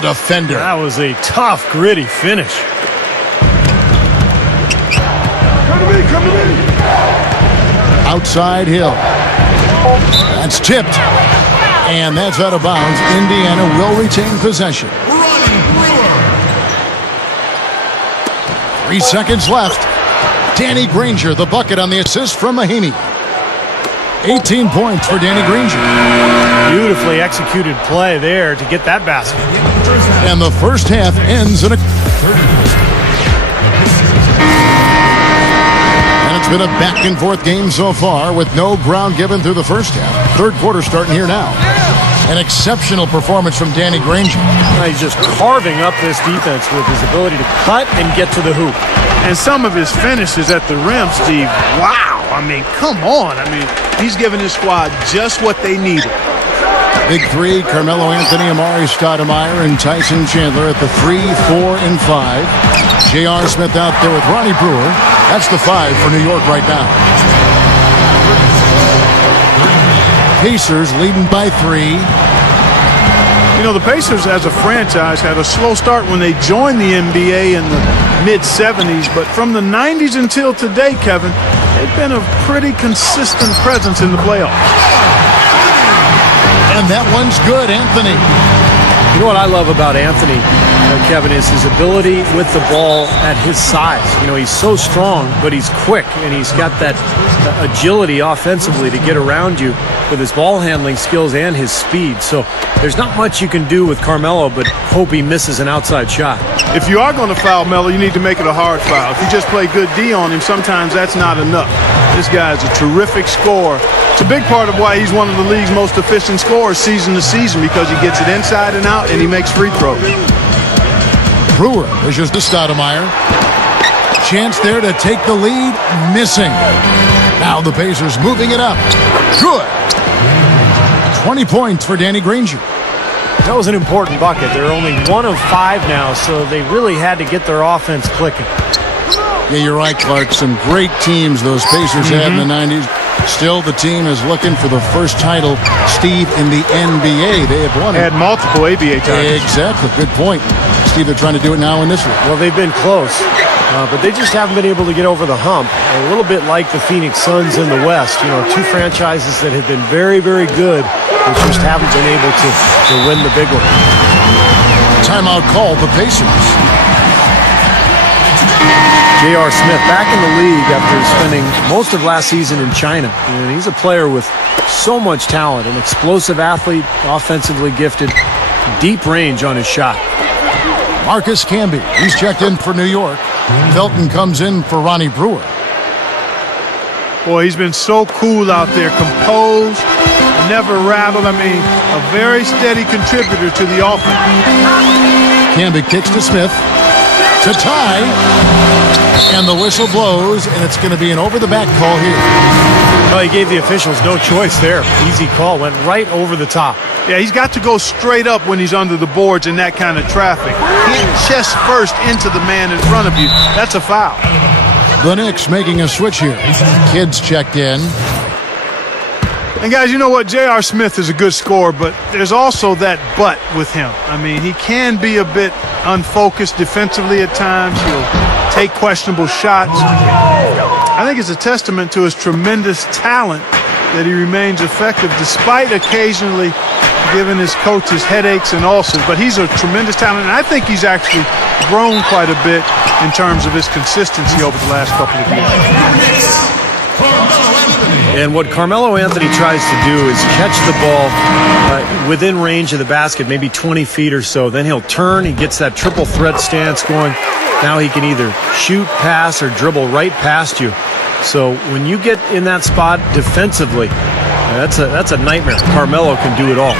the defender. That was a tough, gritty finish. Come to me. Outside Hill. That's tipped. And that's out of bounds. Indiana will retain possession. 3 seconds left. Danny Granger, the bucket on the assist from Mahaney. 18 points for Danny Granger. Beautifully executed play there to get that basket. And the first half ends in a... And it's been a back-and-forth game so far with no ground given through the first half. Third quarter starting here now. An exceptional performance from Danny Granger. He's just carving up this defense with his ability to cut and get to the hoop. And some of his finishes at the rim, Steve, wow. I mean, come on. I mean, he's giving his squad just what they needed. Big three, Carmelo Anthony, Amari Stoudemire, and Tyson Chandler at the 3, 4, and 5. J.R. Smith out there with Ronnie Brewer. That's the 5 for New York right now. Pacers leading by 3. You know, the Pacers as a franchise had a slow start when they joined the NBA in the mid-'70s, but from the 90s until today, Kevin, they've been a pretty consistent presence in the playoffs. And that one's good, Anthony. You know what I love about Anthony, Kevin, is his ability with the ball at his size. You know, he's so strong, but he's quick, and he's got that agility offensively to get around you with his ball handling skills and his speed. So there's not much you can do with Carmelo but hope he misses an outside shot. If you are going to foul Melo, you need to make it a hard foul. If you just play good D on him, sometimes that's not enough. This guy is a terrific scorer. It's a big part of why he's one of the league's most efficient scorers season to season, because he gets it inside and out and he makes free throws. Brewer pushes to Stoudemire. Chance there to take the lead. Missing. Now the Pacers moving it up. Good. 20 points for Danny Granger. That was an important bucket. They're only 1 of 5 now, so they really had to get their offense clicking. Yeah, you're right, Clark. Some great teams those Pacers had in the 90s. Still, the team is looking for the first title, Steve, in the NBA. They have won it. Had multiple ABA titles. Exactly. Good point. Steve, they're trying to do it now in this one. Well, they've been close, but they just haven't been able to get over the hump. A little bit like the Phoenix Suns in the West. You know, two franchises that have been very, very good, but just haven't been able to win the big one. Timeout called the Pacers. J.R. Smith back in the league after spending most of last season in China. And he's a player with so much talent, an explosive athlete, offensively gifted, deep range on his shot. Marcus Camby, he's checked in for New York. Felton comes in for Ronnie Brewer. Boy, he's been so cool out there, composed, never rattled. I mean, a very steady contributor to the offense. Camby kicks to Smith. To tie, and the whistle blows, and it's going to be an over-the-back call here. Well, he gave the officials no choice there. Easy call, went right over the top. Yeah, he's got to go straight up when he's under the boards in that kind of traffic. Hit chest first into the man in front of you. That's a foul. The Knicks making a switch here. Kids checked in. And guys, you know what? J.R. Smith is a good scorer, but there's also that but with him. I mean, he can be a bit unfocused defensively at times. He'll take questionable shots. I think it's a testament to his tremendous talent that he remains effective despite occasionally giving his coaches headaches and ulcers. But he's a tremendous talent, and I think he's actually grown quite a bit in terms of his consistency over the last couple of years. And what Carmelo Anthony tries to do is catch the ball within range of the basket, maybe 20 feet or so. Then he'll turn, he gets that triple threat stance going. Now he can either shoot, pass, or dribble right past you. So when you get in that spot defensively, that's a nightmare. Carmelo can do it all.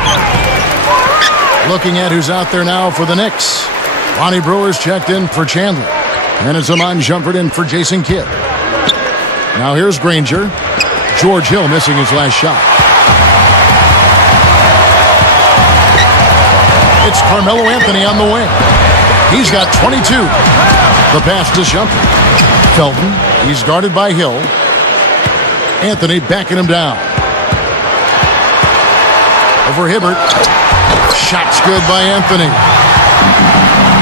Looking at who's out there now for the Knicks. Ronnie Brewer's checked in for Chandler. And it's Amon Shumpert in for Jason Kidd. Now here's Granger. George Hill missing his last shot. It's Carmelo Anthony on the wing. He's got 22. The pass to Shumpert. Felton, he's guarded by Hill. Anthony backing him down. Over Hibbert. Shot's good by Anthony.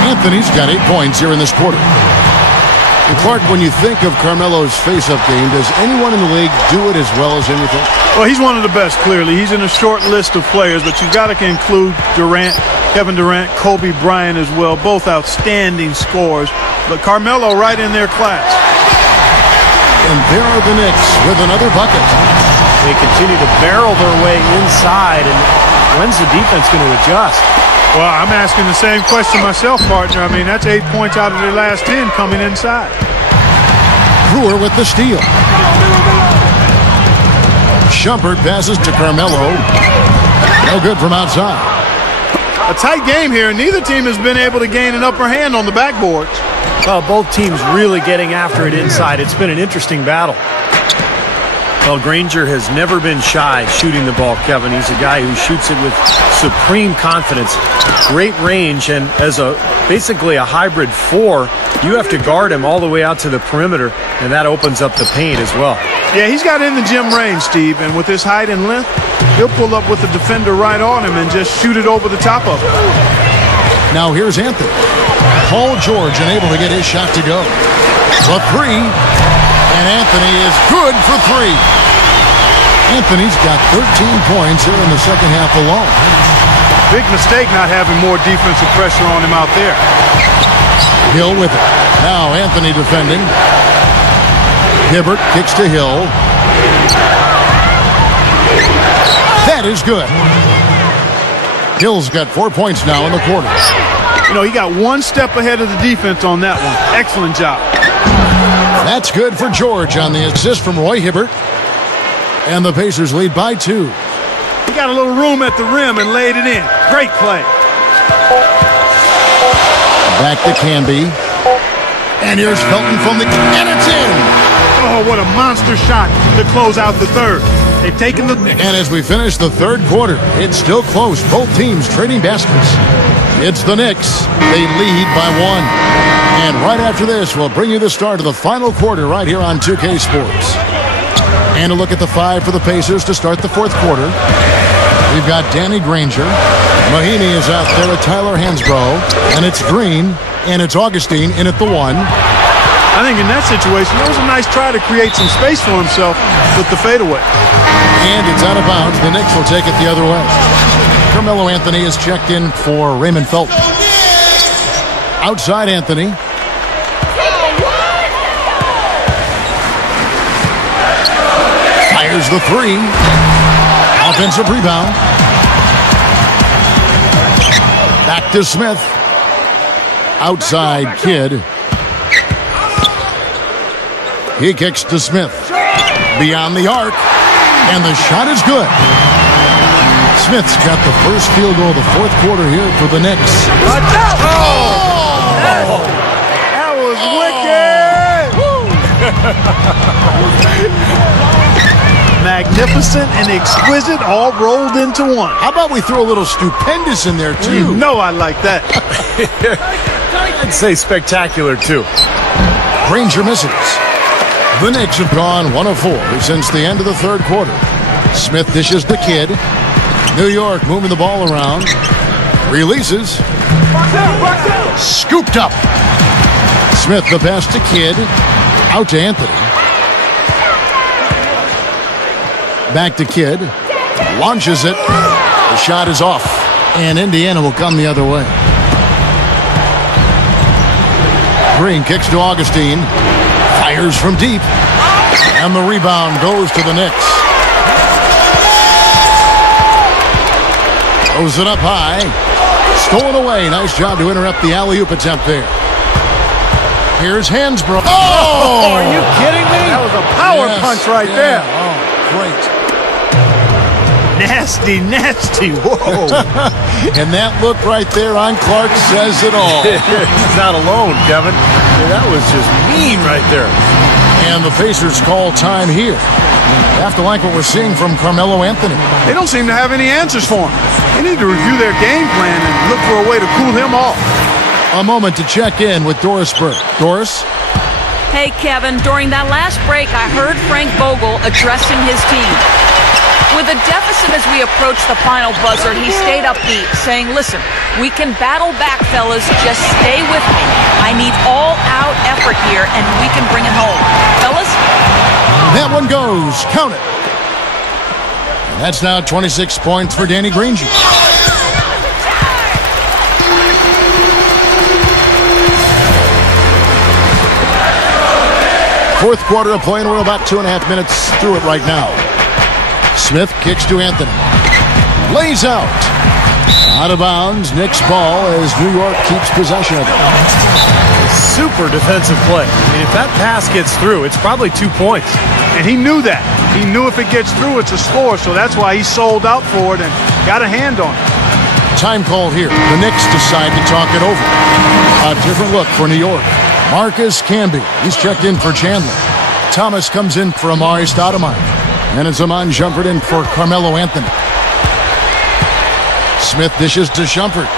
Anthony's got 8 points here in this quarter. And Clark, when you think of Carmelo's face-up game, does anyone in the league do it as well as anything? Well, he's one of the best, clearly. He's in a short list of players, but you've got to include Durant, Kevin Durant, Kobe Bryant as well, both outstanding scorers. But Carmelo right in their class. And there are the Knicks with another bucket. They continue to barrel their way inside, and when's the defense going to adjust? Well, I'm asking the same question myself, partner. I mean, that's 8 points out of their last 10 coming inside. Brewer with the steal. Shumpert passes to Carmelo. No good from outside. A tight game here, and neither team has been able to gain an upper hand on the backboards. Well, both teams really getting after it inside. It's been an interesting battle. Well, Granger has never been shy shooting the ball, Kevin. He's a guy who shoots it with supreme confidence, great range, and as basically a hybrid 4, you have to guard him all the way out to the perimeter, and that opens up the paint as well. Yeah, he's got in the gym range, Steve, and with his height and length, he'll pull up with the defender right on him and just shoot it over the top of him. Now here's Anthony. Paul George unable to get his shot to go. The 3. And Anthony is good for 3. Anthony's got 13 points here in the second half alone. Big mistake not having more defensive pressure on him out there. Hill with it. Now Anthony defending. Hibbert kicks to Hill. That is good. Hill's got 4 points now in the quarter. You know, he got one step ahead of the defense on that one. Excellent job. That's good for George on the assist from Roy Hibbert. And the Pacers lead by 2. He got a little room at the rim and laid it in. Great play. Back to Canby. And here's Felton from the... And it's in! Oh, what a monster shot to close out the third. They've taken the... And as we finish the third quarter, it's still close. Both teams trading baskets. It's the Knicks. They lead by 1. And right after this, we'll bring you the start of the final quarter right here on 2K Sports. And a look at the 5 for the Pacers to start the fourth quarter. We've got Danny Granger. Mahinmi is out there with Tyler Hansbrough. And it's Green. And it's Augustine in at the 1. I think in that situation, it was a nice try to create some space for himself with the fadeaway. And it's out of bounds. The Knicks will take it the other way. Carmelo Anthony is checked in for Raymond Felton. Outside Anthony. Fires the 3. Offensive rebound. Back to Smith. Outside Kidd. He kicks to Smith. Beyond the arc. And the shot is good. Smith's got the first field goal of the fourth quarter here for the Knicks. That was wicked! Magnificent and exquisite all rolled into one. How about we throw a little stupendous in there, too? You know I like that. I'd say spectacular, too. Granger misses. The Knicks have gone 1 of 4 since the end of the third quarter. Smith dishes the Kidd. New York moving the ball around. Releases. Scooped up. Smith the pass to Kidd. Out to Anthony. Back to Kidd. Launches it. The shot is off. And Indiana will come the other way. Green kicks to Augustine. Fires from deep. And the rebound goes to the Knicks. Throws it up high. Stolen away. Nice job to interrupt the alley-oop attempt there. Here's Hansbrough. Oh! Are you kidding me? That was a power punch right there. Oh, great. Nasty, nasty. Whoa. And that look right there on Clark says it all. He's not alone, Kevin. That was just mean right there. And the Pacers call time here. Have to like what we're seeing from Carmelo Anthony. They don't seem to have any answers for him. They need to review their game plan and look for a way to cool him off. A moment to check in with Doris Burke. Doris? Hey, Kevin, during that last break, I heard Frank Vogel addressing his team. With a deficit as we approach the final buzzer, he stayed upbeat, saying, listen, we can battle back, fellas. Just stay with me. I need all-out effort here, and we can bring it home. Fellas? That one goes. Count it. And that's now 26 points for Danny Granger. Fourth quarter of play, and we're about 2.5 minutes through it right now. Smith kicks to Anthony. Lays out. Out of bounds. Knicks ball as New York keeps possession of it. Super defensive play. I mean, if that pass gets through, it's probably 2 points. And he knew that. He knew if it gets through, it's a score, so that's why he sold out for it and got a hand on it. Time call here. The Knicks decide to talk it over. A different look for New York. Marcus Camby. He's checked in for Chandler. Thomas comes in for Amari Stoudemire. And it's Iman Shumpert in for Carmelo Anthony. Smith dishes to Shumpert.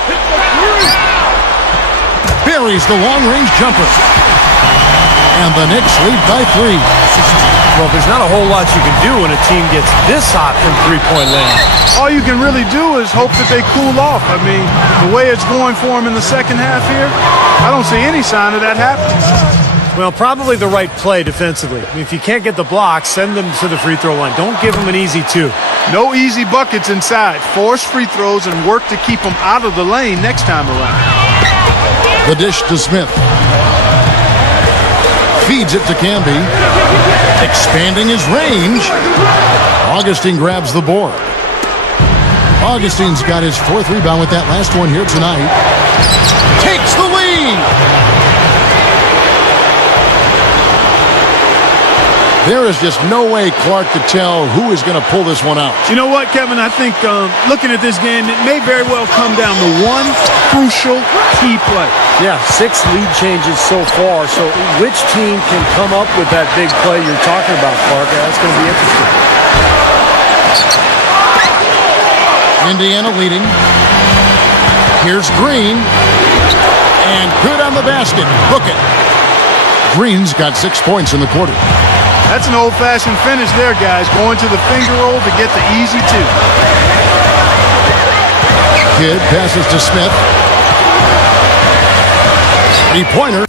Buries the long-range jumper. And the Knicks lead by 3. Well, there's not a whole lot you can do when a team gets this hot from three-point land. All you can really do is hope that they cool off. I mean, the way it's going for them in the second half here, I don't see any sign of that happening. Well, probably the right play defensively. I mean, if you can't get the block, send them to the free throw line. Don't give them an easy 2. No easy buckets inside. Force free throws and work to keep them out of the lane next time around. The dish to Smith. Feeds it to Camby. Expanding his range. Augustine grabs the board. Augustine's got his 4th rebound with that last one here tonight. Takes the lead. There is just no way Clark could tell who is going to pull this one out. You know what, Kevin? I think looking at this game, it may very well come down to one crucial key play. Yeah, 6 lead changes so far. So which team can come up with that big play you're talking about, Clark? That's going to be interesting. Indiana leading. Here's Green. And good on the basket. Book it. Green's got 6 points in the quarter. That's an old-fashioned finish there, guys. Going to the finger roll to get the easy 2. Kidd passes to Smith. 3-pointer.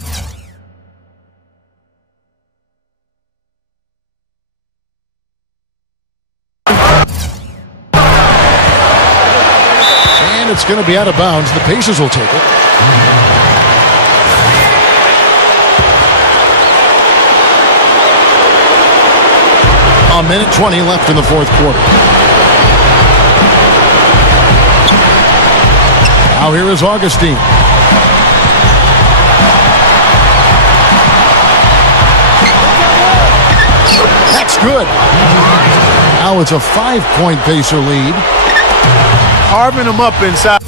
And it's going to be out of bounds. The Pacers will take it. A minute 20 left in the fourth quarter. Now here is Augustine. That's good. Now it's a 5-point Pacer lead. Carving them up inside.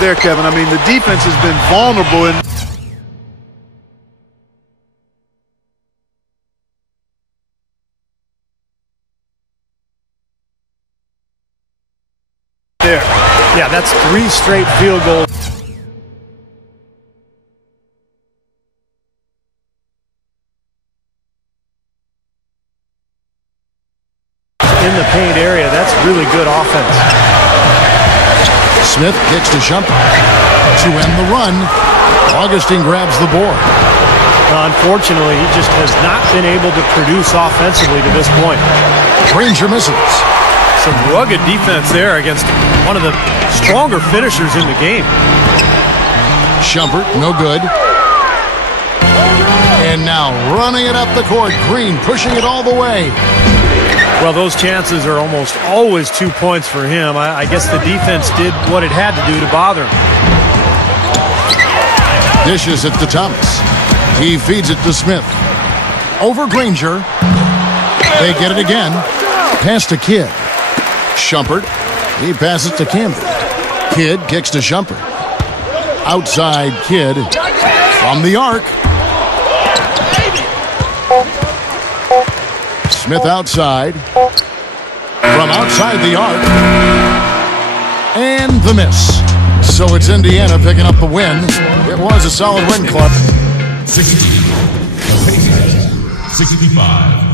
There, Kevin. I mean, the defense has been vulnerable in there. Yeah, that's 3 straight field goals. In the paint area, that's really good offense. Smith kicks to Shumpert to end the run. Augustine grabs the board. Unfortunately, he just has not been able to produce offensively to this point. Granger misses. Some rugged defense there against one of the stronger finishers in the game. Shumpert, no good. And now running it up the court. Green pushing it all the way. Well, those chances are almost always 2 points for him. I guess the defense did what it had to do to bother him. Dishes it to Thomas. He feeds it to Smith. Over Granger. They get it again. Pass to Kidd. Shumpert. He passes to Camby. Kidd kicks to Shumpert. Outside Kidd. From the arc. Smith outside. From outside the arc. And the miss. So it's Indiana picking up the win. It was a solid win, Club. 16. The Pacers. 65.